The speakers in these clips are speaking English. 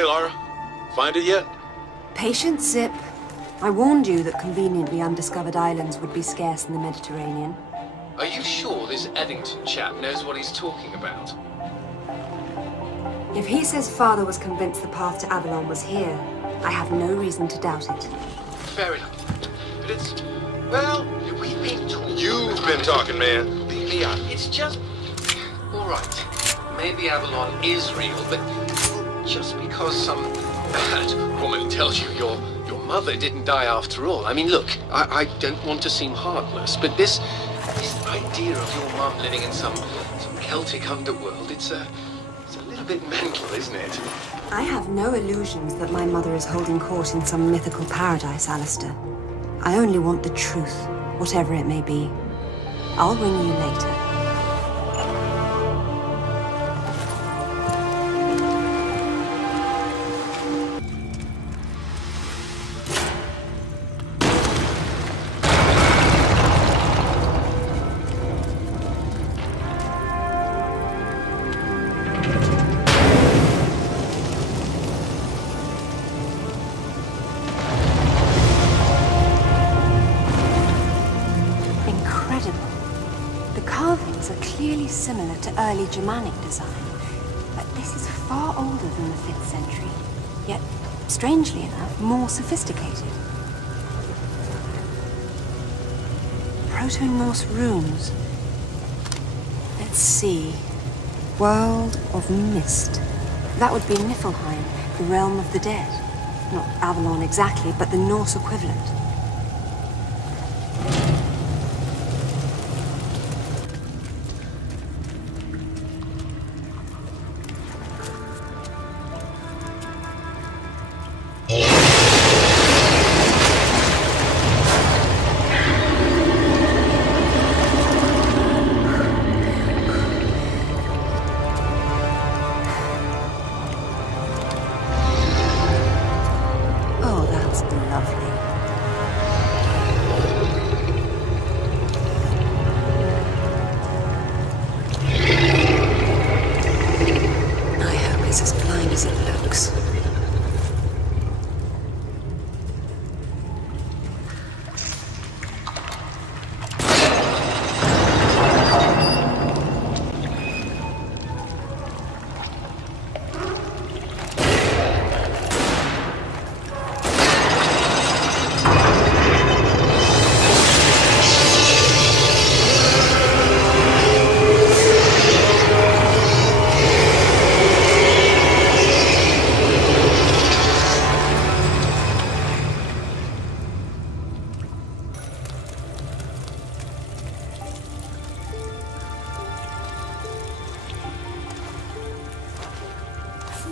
Hey, Lara. Find it yet? Patience, Zip. I warned you that conveniently undiscovered islands would be scarce in the Mediterranean. Are you sure this Eddington chap knows what he's talking about? If he says Father was convinced the path to Avalon was here, I have no reason to doubt it. Fair enough. But it's... well, we've been talking... You've been talking, man. Leon, it's just... all right. Maybe Avalon is real, but just because some bad woman tells you your mother didn't die after all. I mean, look, I don't want to seem heartless, but this idea of your mum living in some Celtic underworld, it's a little bit mental, isn't it? I have no illusions that my mother is holding court in some mythical paradise, Alistair. I only want the truth, whatever it may be. I'll ring you later. Similar to early Germanic design, but this is far older than the 5th century, yet, strangely enough, more sophisticated. Proto-Norse runes. Let's see. World of Mist. That would be Niflheim, the realm of the dead. Not Avalon exactly, but the Norse equivalent.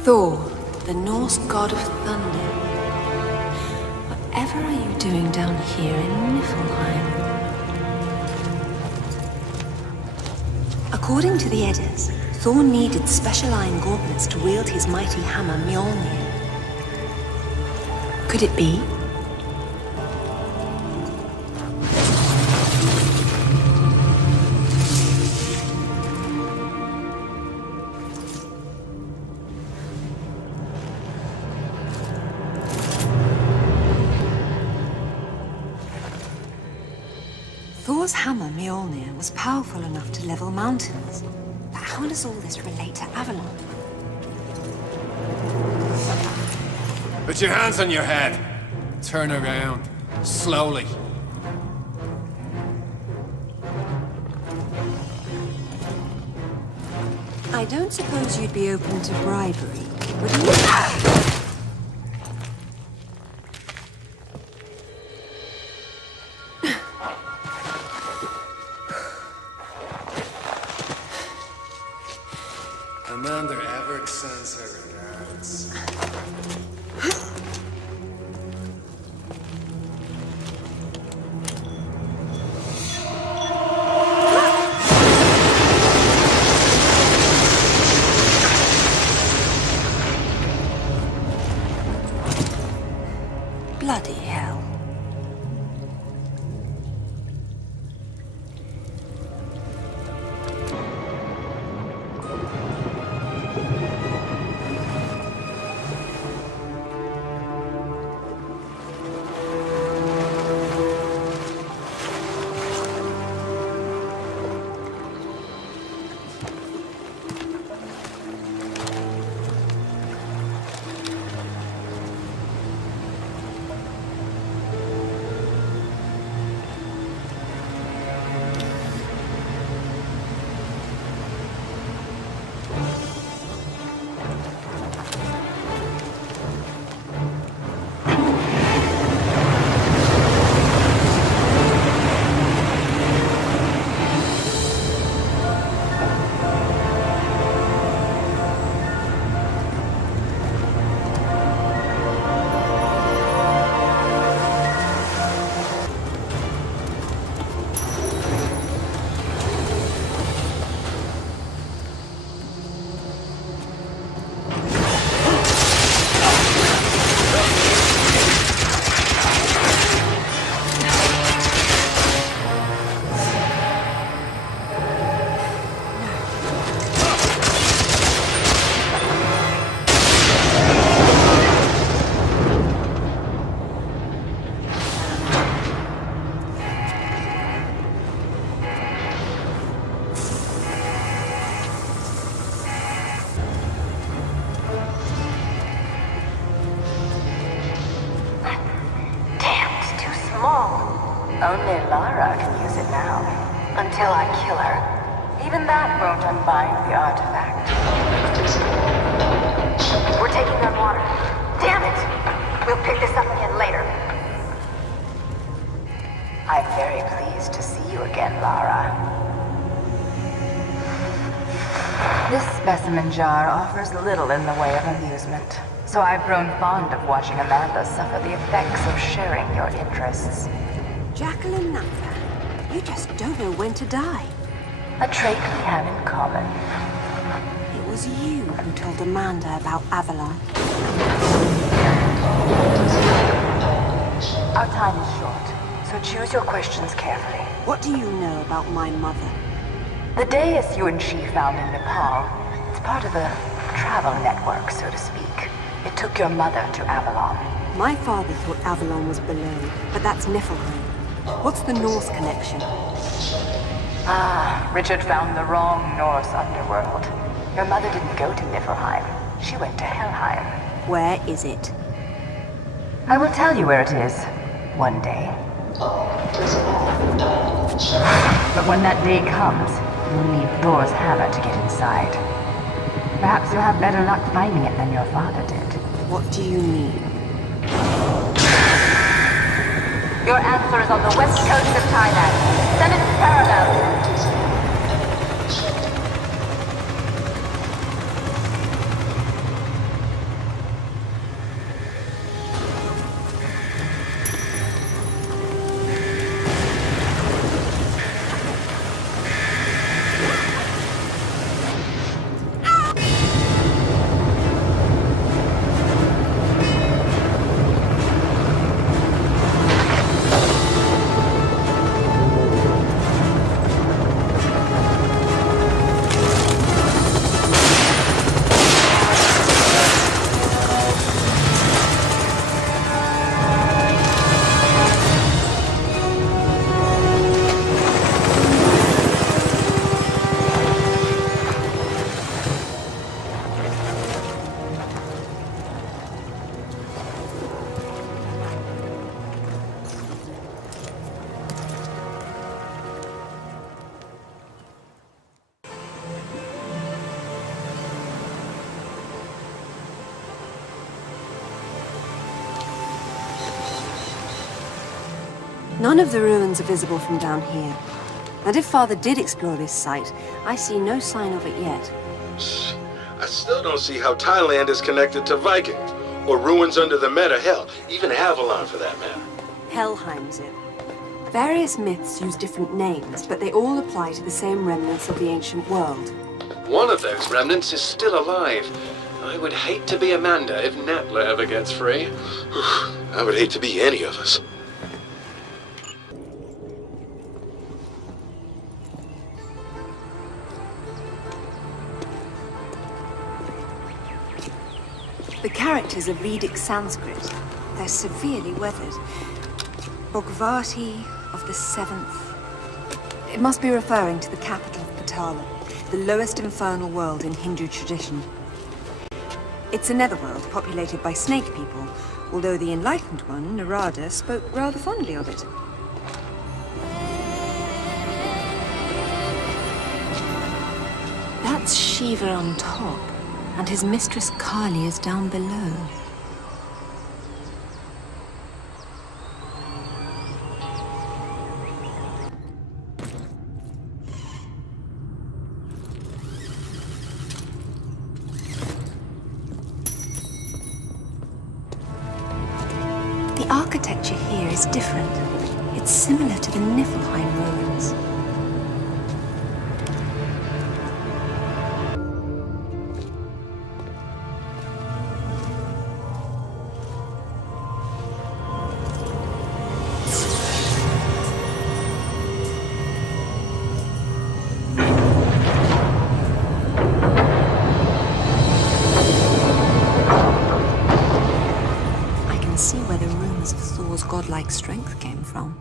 Thor, the Norse god of thunder. Whatever are you doing down here in Niflheim? According to the Eddas, Thor needed special iron gauntlets to wield his mighty hammer Mjolnir. Could it be? Thor's hammer, Mjolnir, was powerful enough to level mountains. But how does all this relate to Avalon? Put your hands on your head. Turn around. Slowly. I don't suppose you'd be open to bribery, would you? Amanda Everett sends her regards. Bloody hell. Lara can use it now. Until I kill her. Even that won't unbind the artifact. We're taking on water. Damn it! We'll pick this up again later. I'm very pleased to see you again, Lara. This specimen jar offers little in the way of amusement, so I've grown fond of watching Amanda suffer the effects of sharing your interests. Jacqueline Napa, you just don't know when to die. A trait we have in common. It was you who told Amanda about Avalon. Our time is short, so choose your questions carefully. What do you know about my mother? The dais you and she found in Nepal, it's part of a travel network, so to speak. It took your mother to Avalon. My father thought Avalon was below, but that's Niflheim. What's the Norse connection? Ah, Richard found the wrong Norse underworld. Your mother didn't go to Niflheim. She went to Helheim. Where is it? I will tell you where it is, one day. But when that day comes, you'll need Thor's hammer to get inside. Perhaps you'll have better luck finding it than your father did. What do you mean? Your answer is on the west coast of Thailand. Send it parallel. None of the ruins are visible from down here. And if Father did explore this site, I see no sign of it yet. I still don't see how Thailand is connected to Vikings, or ruins under the Meta, hell, even Avalon for that matter. Helheim's it. Various myths use different names, but they all apply to the same remnants of the ancient world. One of those remnants is still alive. I would hate to be Amanda if Natla ever gets free. I would hate to be any of us. The characters are Vedic Sanskrit. They're severely weathered. Bhagavati of the 7th. It must be referring to the capital of Patala, the lowest infernal world in Hindu tradition. It's a netherworld populated by snake people, although the enlightened one, Narada, spoke rather fondly of it. That's Shiva on top, and his mistress Kali is down below. The architecture here is different. It's similar to the Niflheim ruins. See where the rumors of Thor's godlike strength came from.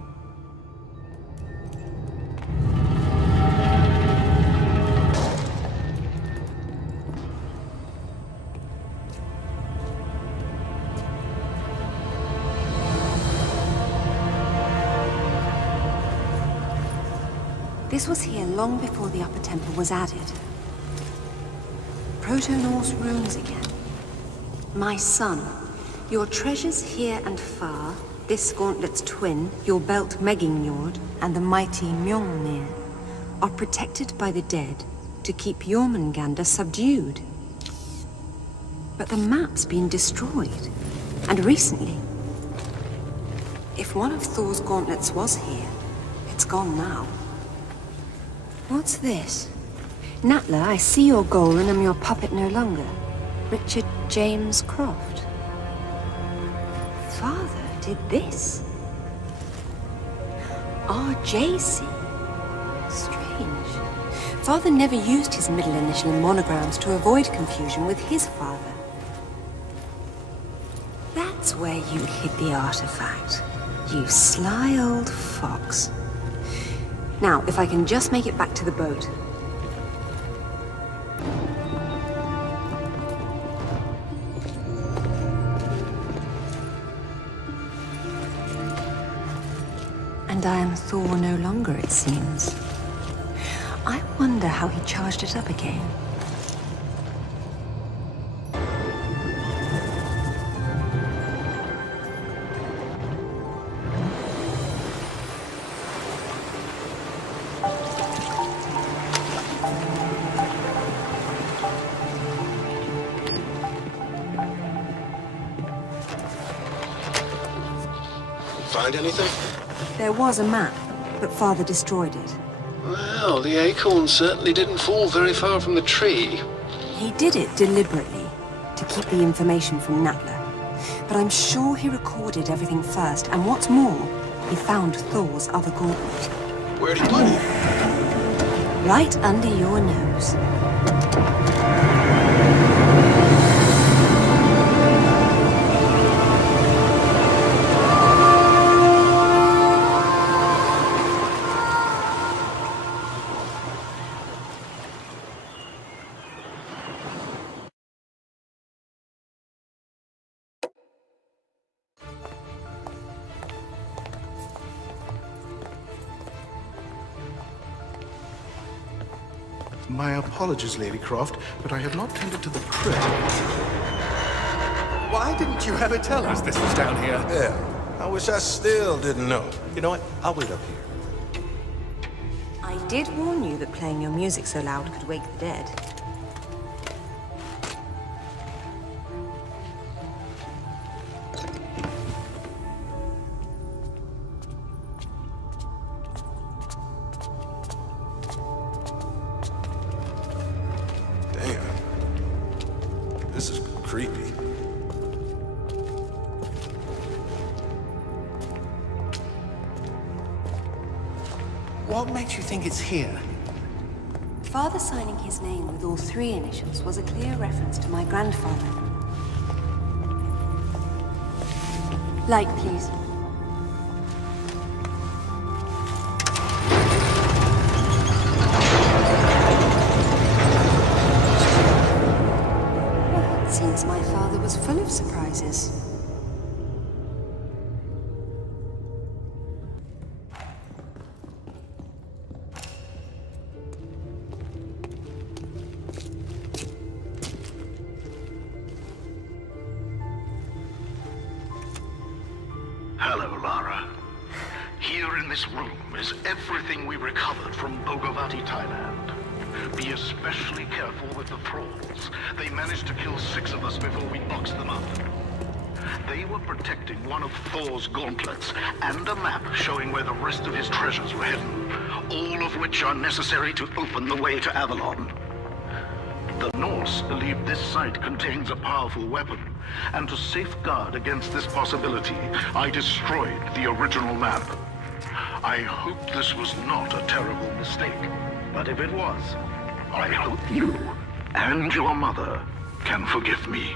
This was here long before the Upper Temple was added. Proto-Norse runes again. My son, your treasures here and far, this gauntlet's twin, your belt Megingjord, and the mighty Mjolnir, are protected by the dead to keep Jormungandr subdued. But the map's been destroyed, and recently. If one of Thor's gauntlets was here, it's gone now. What's this? Natla, I see your goal and am your puppet no longer. Richard James Croft. Father did this. RJC. Strange. Father never used his middle initial in monograms to avoid confusion with his father. That's where you hid the artifact. You sly old fox. Now, if I can just make it back to the boat. And I am Thor no longer, it seems. I wonder how he charged it up again. Find anything? There was a map, but Father destroyed it. Well, the acorn certainly didn't fall very far from the tree. He did it deliberately, to keep the information from Natla. But I'm sure he recorded everything first, and what's more, he found Thor's other gauntlet. Where'd he put it? Right under your nose. My apologies, Lady Croft, but I have not tended to the crit. Why didn't you ever tell us this was down here? Yeah, I wish I still didn't know. You know what? I'll wait up here. I did warn you that playing your music so loud could wake the dead. Damn. This is creepy. What makes you think it's here? Father signing his name with all three initials was a clear reference to my grandfather. Light, please. Well, it seems my father was full of surprises. Hello, Lara. Here in this room is everything we recovered from Bogavati, Thailand. Be especially careful with the thralls. They managed to kill 6 of us before we boxed them up. They were protecting one of Thor's gauntlets and a map showing where the rest of his treasures were hidden, all of which are necessary to open the way to Avalon. The Norse believe this site contains a powerful weapon, and to safeguard against this possibility, I destroyed the original map. I hope this was not a terrible mistake, but if it was, I hope you and your mother can forgive me.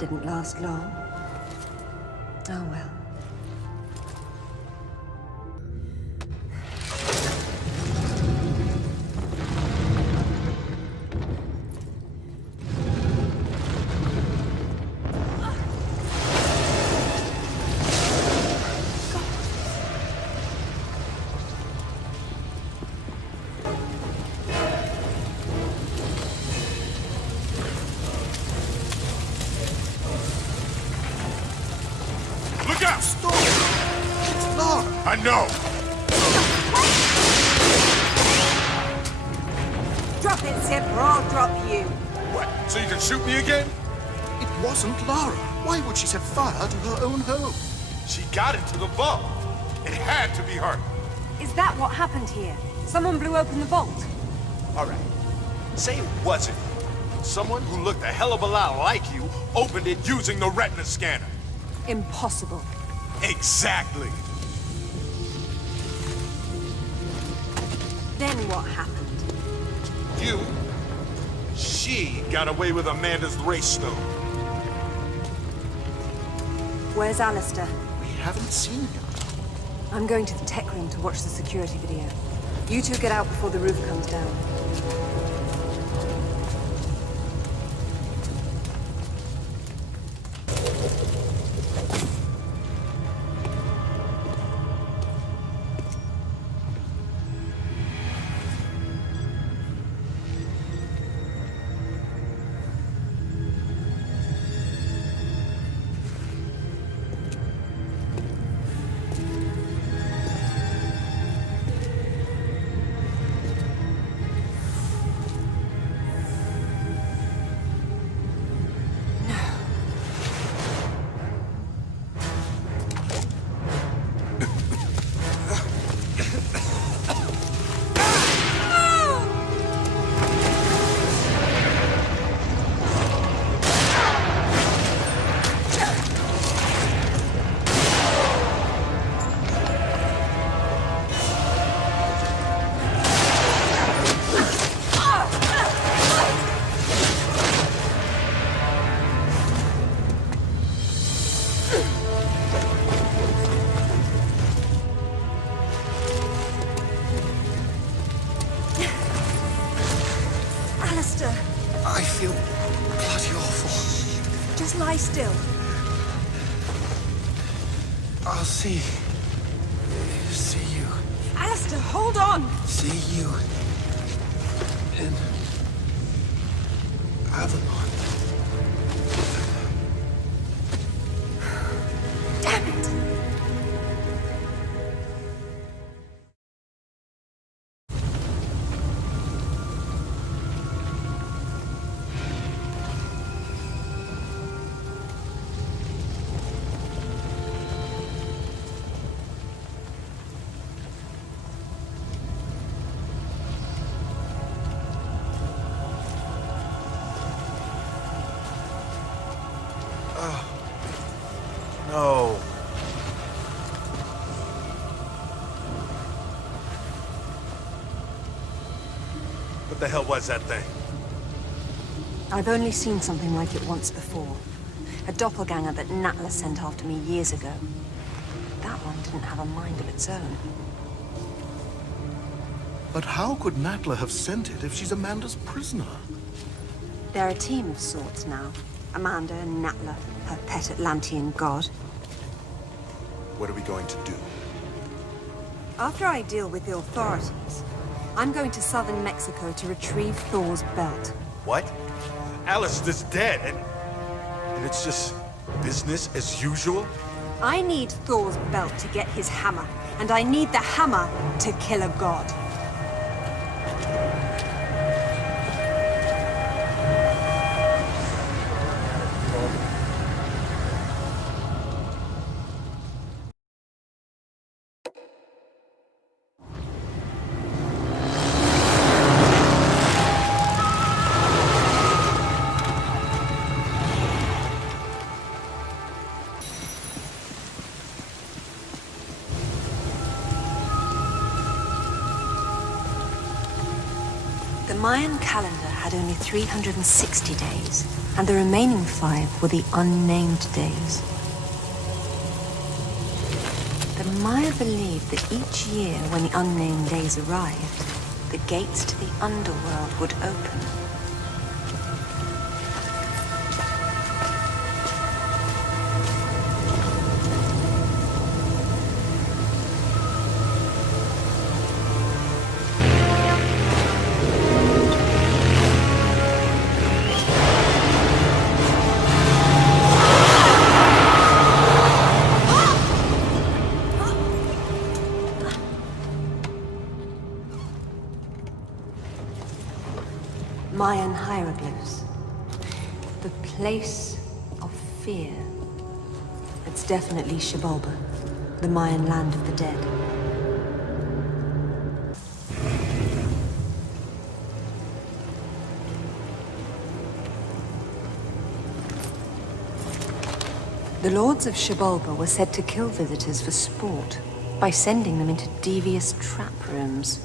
didn't last long. Oh well. Look out! Stop! It's Lara! I know! Drop it, Zip, or I'll drop you. What? So you can shoot me again? It wasn't Lara. Why would she set fire to her own home? She got into the vault. It had to be her. Is that what happened here? Someone blew open the vault? All right. Say it wasn't. Someone who looked a hell of a lot like you opened it using the retina scanner. Impossible. Exactly. Then what happened? She got away with Amanda's race stone. Where's Alistair? We haven't seen him. I'm going to the tech room to watch the security video. You two get out before the roof comes down. Alistair, I feel bloody awful. just lie still. I'll see you. Alistair, hold on! See you in Avalon. Damn it! No. What the hell was that thing? I've only seen something like it once before. A doppelganger that Natla sent after me years ago. That one didn't have a mind of its own. But how could Natla have sent it if she's Amanda's prisoner? They're a team of sorts now. Amanda and Natla, her pet Atlantean god. What are we going to do? After I deal with the authorities, I'm going to southern Mexico to retrieve Thor's belt. What? Alistair's dead, and it's just business as usual? I need Thor's belt to get his hammer, and I need the hammer to kill a god. The Mayan calendar had only 360 days, and the remaining 5 were the unnamed days. The Maya believed that each year when the unnamed days arrived, the gates to the Underworld would open. Mayan hieroglyphs. The place of fear. It's definitely Xibalba, the Mayan land of the dead. The lords of Xibalba were said to kill visitors for sport by sending them into devious trap rooms.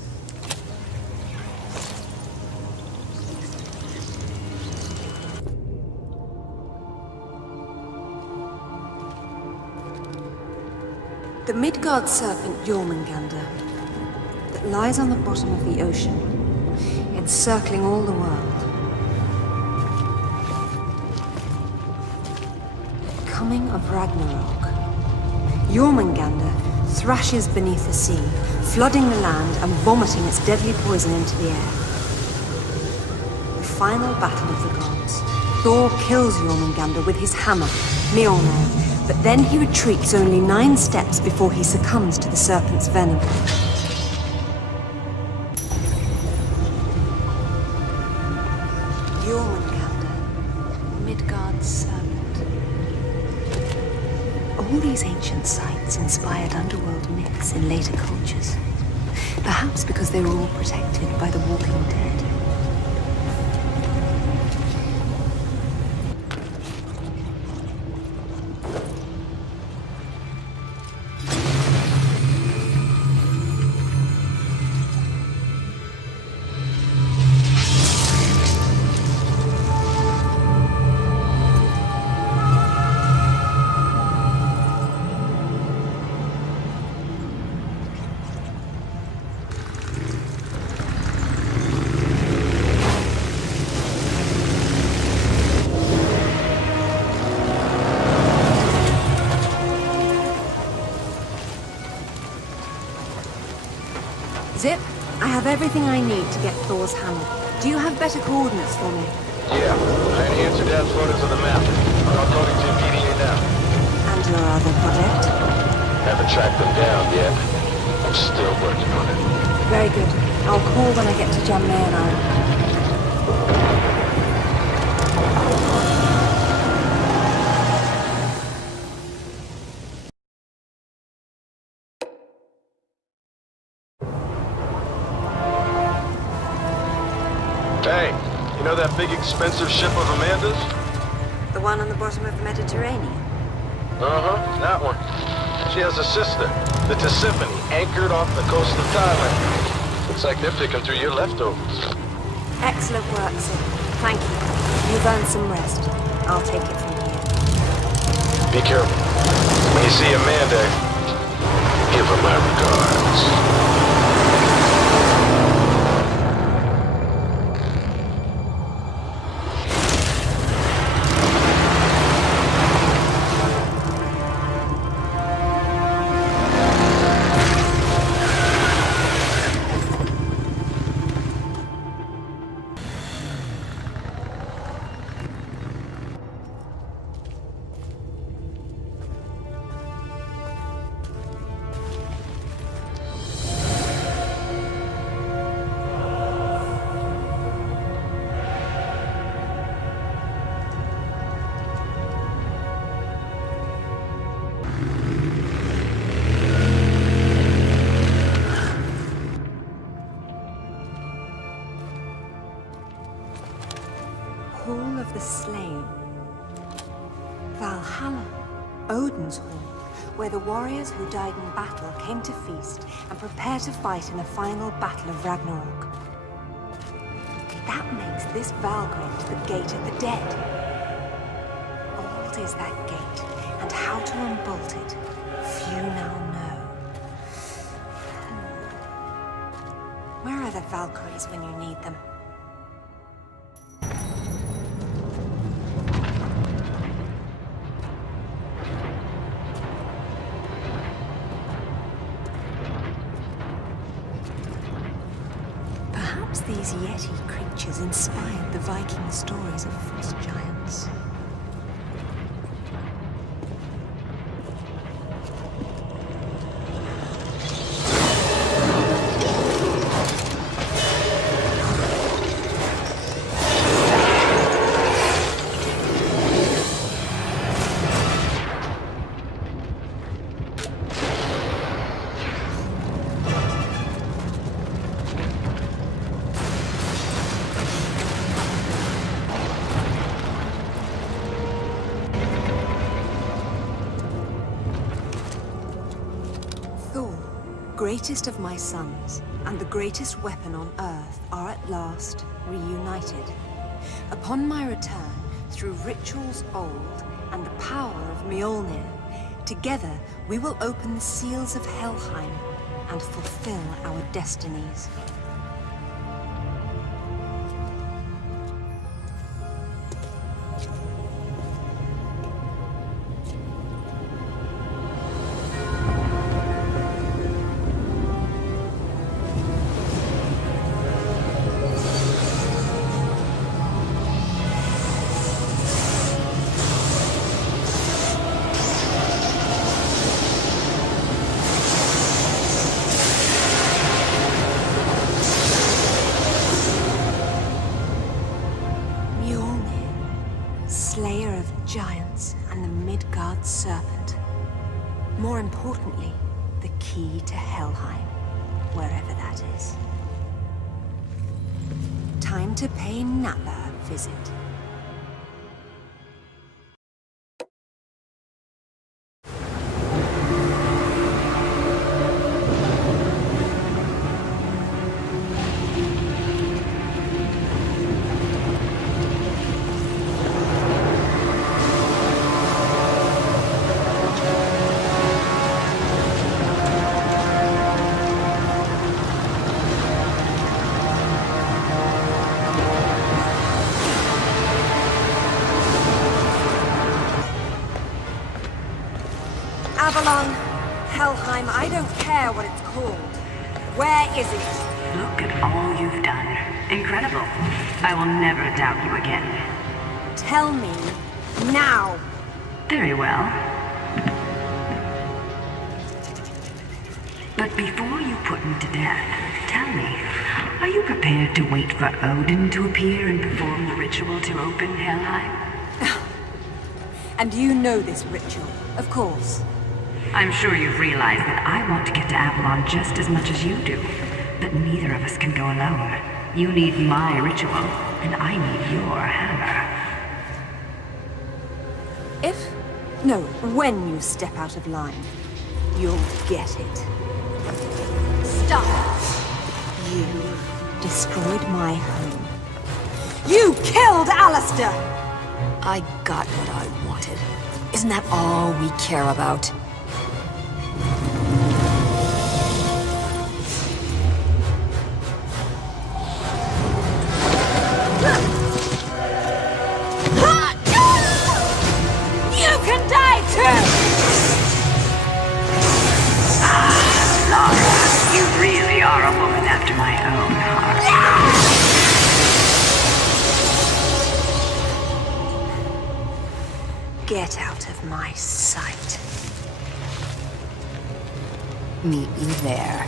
The Midgard serpent Jormungandr that lies on the bottom of the ocean, encircling all the world. Coming of Ragnarok. Jormungandr thrashes beneath the sea, flooding the land and vomiting its deadly poison into the air. The final battle of the gods. Thor kills Jormungandr with his hammer, Mjolnir. But then he retreats only 9 steps before he succumbs to the serpent's venom. Jormungandr, Midgard's serpent. All these ancient sites inspired underworld myths in later cultures. Perhaps because they were all protected by the Walking Dead. Zip, I have everything I need to get Thor's hammer. Do you have better coordinates for me? Yeah, I enhanced Dad's photos of the map. I'm uploading to PDA now. And your other project? Haven't tracked them down yet. I'm still working on it. Very good. I'll call when I get to Jammayan. Hey, you know that big expensive ship of Amanda's? The one on the bottom of the Mediterranean? Uh-huh, that one. She has a sister, the Tisiphone, anchored off the coast of Thailand. Looks like they're picking through your leftovers. Excellent work, Zip. Thank you. You've earned some rest. I'll take it from here. Be careful. When you see Amanda, give her my regards. Hall of the Slain. Valhalla, Odin's Hall, where the warriors who died in battle came to feast and prepare to fight in the final battle of Ragnarok. That makes this Valgrind the gate of the dead. Old is that gate, and how to unbolt it, few now know. Where are the Valkyries when you need them? Perhaps these Yeti creatures inspired the Viking stories of frost giants. Greatest of my sons, and the greatest weapon on Earth, are at last reunited. Upon my return, through rituals old and the power of Mjolnir, together we will open the seals of Helheim and fulfill our destinies. Slayer of giants and the Midgard serpent. More importantly, the key to Helheim, wherever that is. Time to pay Napa a visit. Avalon, Helheim, I don't care what it's called. Where is it? Look at all you've done. Incredible. I will never doubt you again. Tell me, now! Very well. But before you put me to death, tell me, are you prepared to wait for Odin to appear and perform the ritual to open Helheim? And you know this ritual, of course. I'm sure you've realized that I want to get to Avalon just as much as you do. But neither of us can go alone. You need my ritual, and I need your hammer. When you step out of line, you'll get it. Stop! You destroyed my home. You killed Alistair! I got what I wanted. Isn't that all we care about? You can die too! Lara, you really are a woman after my own heart. Get out of my sight. Meet you there.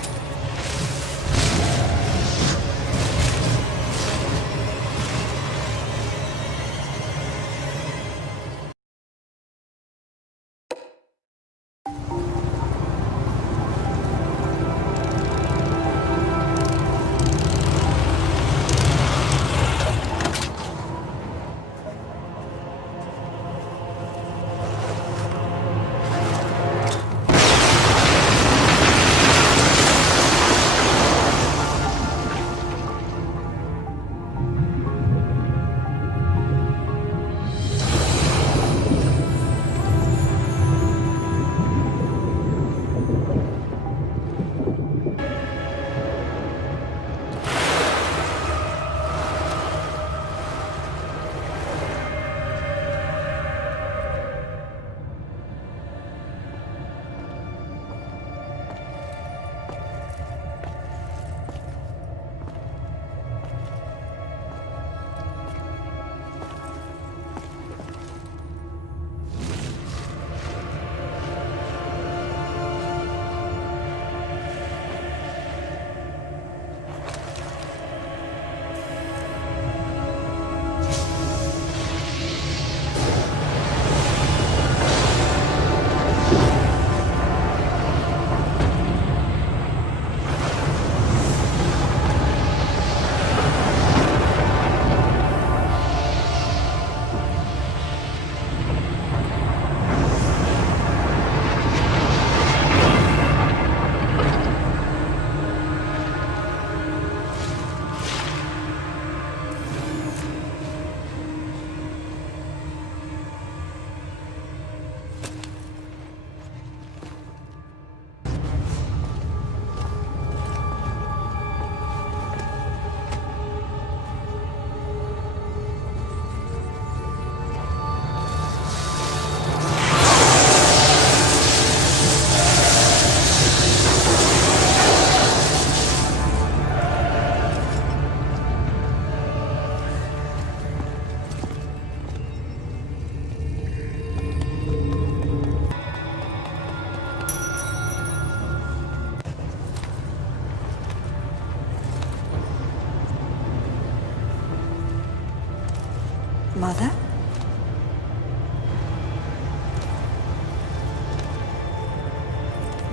Mother?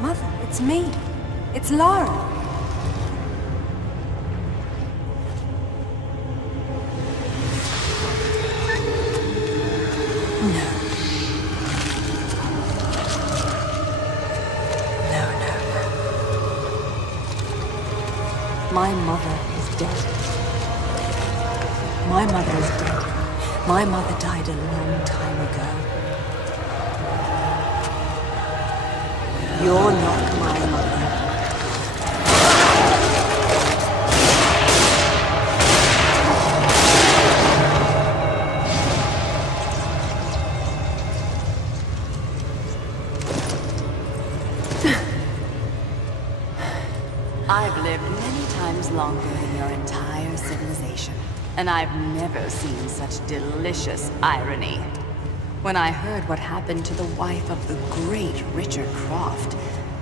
Mother, it's me. It's Lara. No. My mother is dead. My mother is dead. My mother died a long time ago. You're not my mother. I've lived many times longer than your entire civilization, and I've never seen such delicious irony. When I heard what happened to the wife of the great Richard Croft,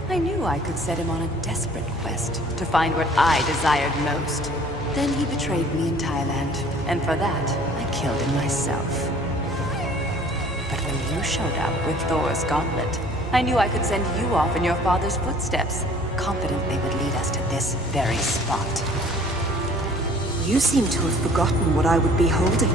I knew I could set him on a desperate quest to find what I desired most. Then he betrayed me in Thailand, and for that, I killed him myself. But when you showed up with Thor's gauntlet, I knew I could send you off in your father's footsteps, confident they would lead us to this very spot. You seem to have forgotten what I would be holding.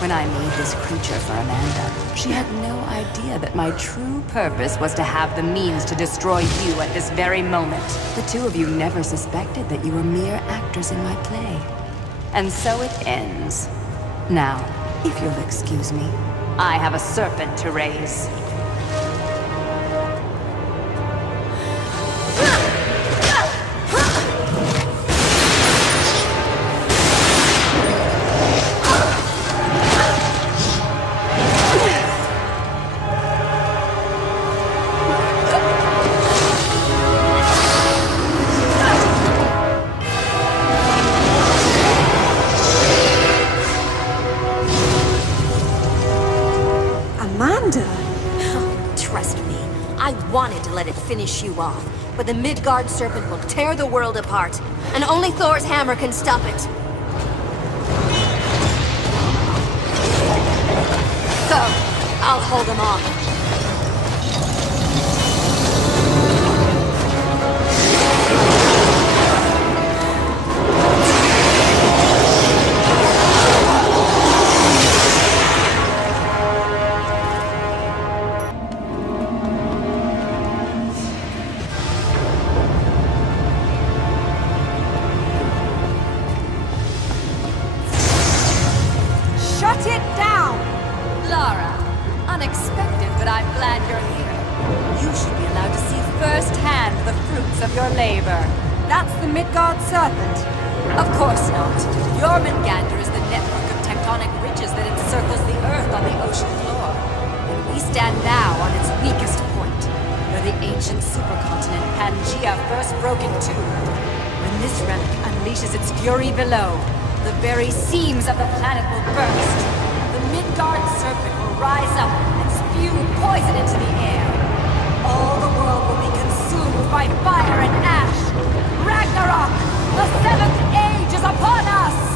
When I made this creature for Amanda, she had no idea that my true purpose was to have the means to destroy you at this very moment. The two of you never suspected that you were mere actors in my play. And so it ends. Now, if you'll excuse me, I have a serpent to raise. Finish you off, but the Midgard serpent will tear the world apart, and only Thor's hammer can stop it. Go! I'll hold him off. Below, the very seams of the planet will burst. The Midgard serpent will rise up and spew poison into the air. All the world will be consumed by fire and ash. Ragnarok! The seventh age is upon us!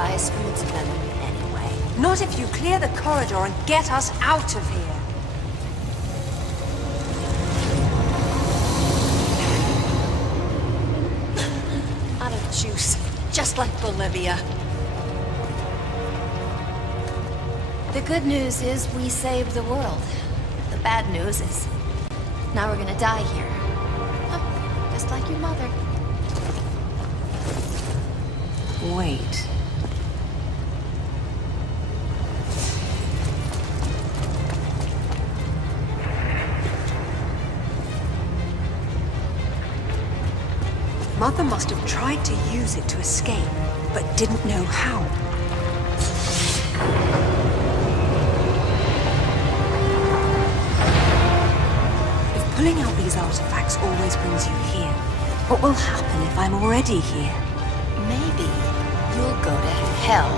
dies from its venom anyway. Not if you clear the corridor and get us out of here. Out of juice, just like Bolivia. The good news is we saved the world. The bad news is now we're gonna die here. Oh, just like your mother. Wait. Mother must have tried to use it to escape, but didn't know how. If pulling out these artifacts always brings you here, what will happen if I'm already here? Maybe you'll go to hell.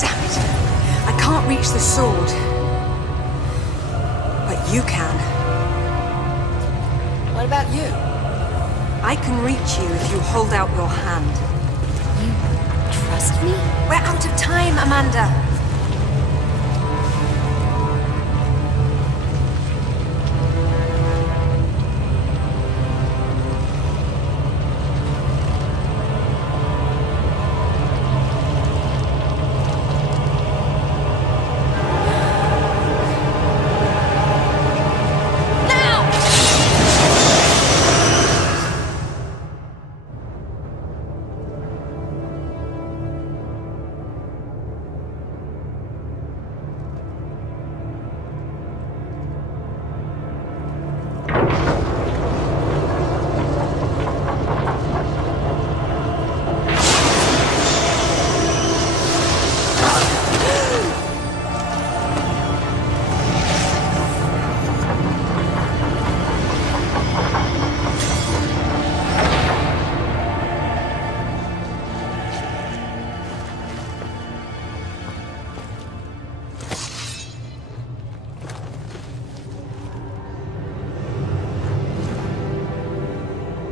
Damn it! I can't reach the sword. But you can. What about you? I can reach you if you hold out your hand. You trust me? We're out of time, Amanda!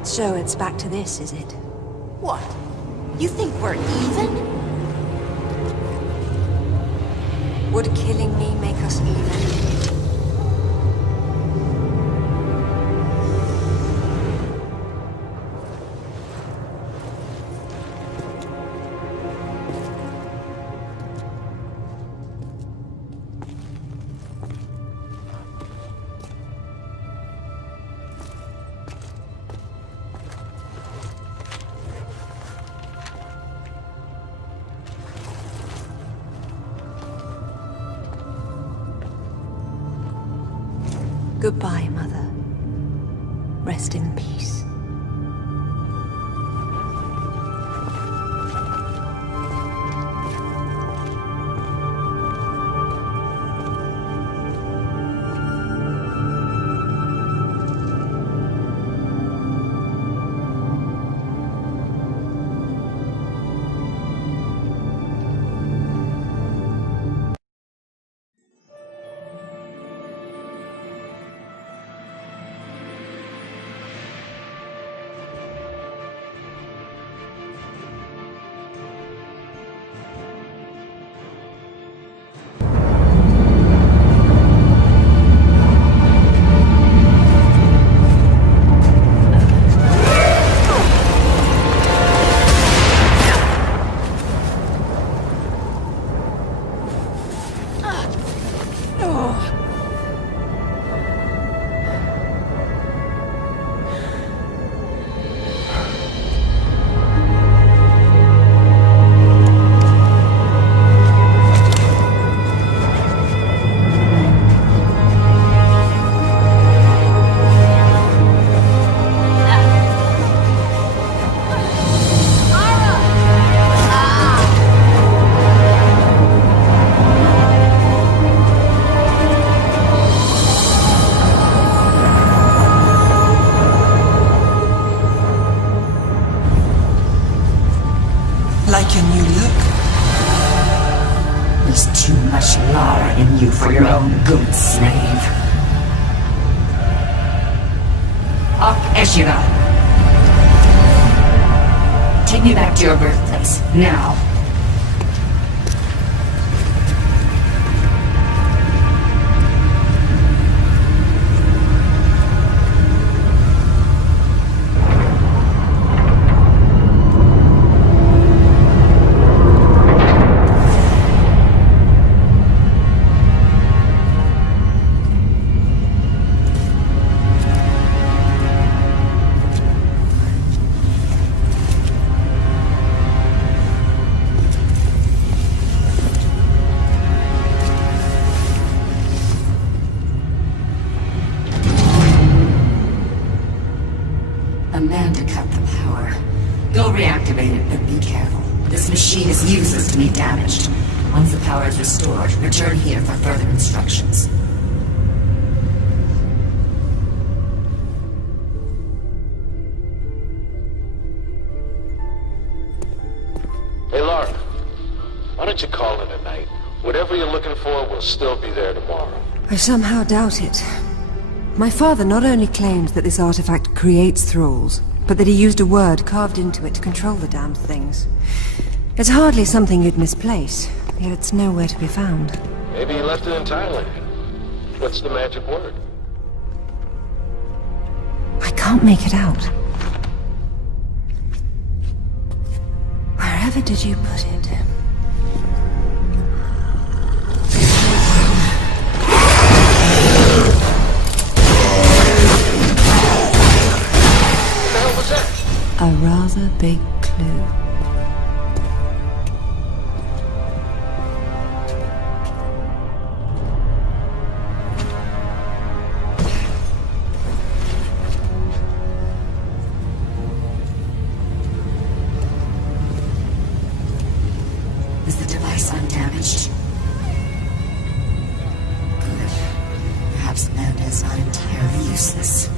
So it's back to this, is it? What? You think we're even? Would killing me make us even? Goodbye, Mother. Rest in peace. you for your own good, slave. Up, Eshiva! Take me back to your birthplace, now. A man to cut the power. Go reactivate it, but be careful. This machine is useless to be damaged. Once the power is restored, return here for further instructions. Hey, Lara. Why don't you call it a night? Whatever you're looking for will still be there tomorrow. I somehow doubt it. My father not only claimed that this artifact creates thralls, but that he used a word carved into it to control the damned things. It's hardly something you'd misplace, yet it's nowhere to be found. Maybe he left it in Thailand. What's the magic word? I can't make it out. Wherever did you put it? A rather big clue. Is the device undamaged? Good. Perhaps Amanda is not entirely useless.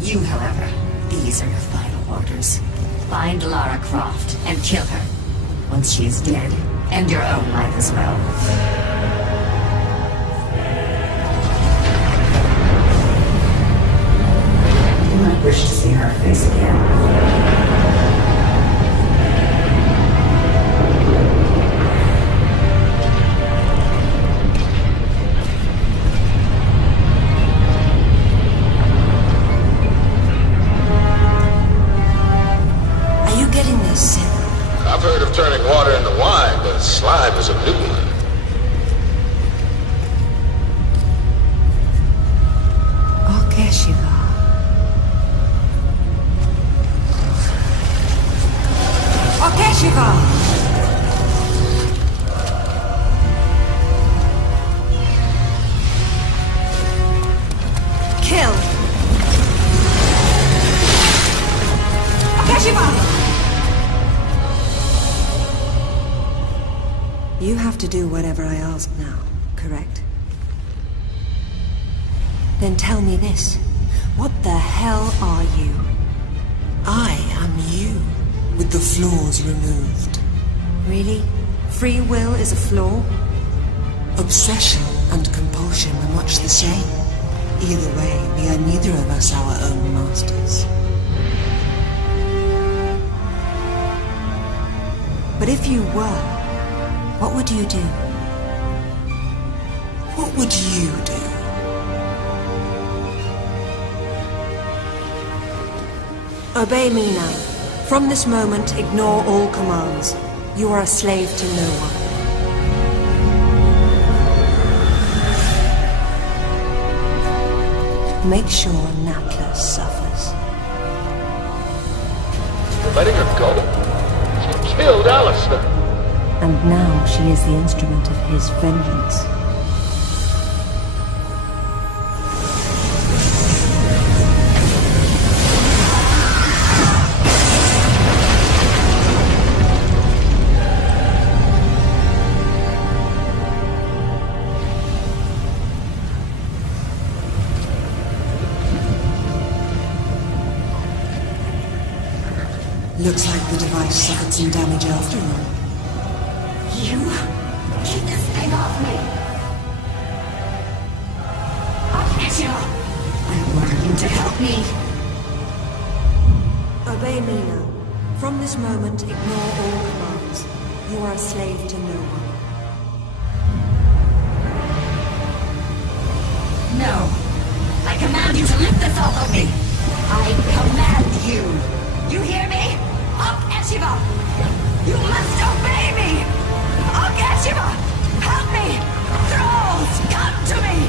You, however, these are your final orders. Find Lara Croft and kill her. Once she is dead, end your own life as well. You might wish to see her face again. I've heard of turning water into wine, but slime is a new one. Okeshiva. Okeshiva! Kill! Okeshiva! You have to do whatever I ask now, correct? Then tell me this. What the hell are you? I am you, with the flaws removed. Really? Free will is a flaw? Obsession and compulsion are much the same. Either way, we are neither of us our own masters. But if you were, what would you do? What would you do? Obey me now. From this moment, ignore all commands. You are a slave to no one. Make sure Natla suffers. You're letting her go? She killed Alistair. And now she is the instrument of his vengeance. Looks like the device suffered some damage after all. You? Keep this thing off me! me! Obey me now. From this moment, ignore all commands. You are a slave to no one. No. I command you to lift this off of me! I command you! You hear me? Up, Eshiva! You must obey me! Up, Eshiva! Help me! Thralls, come to me!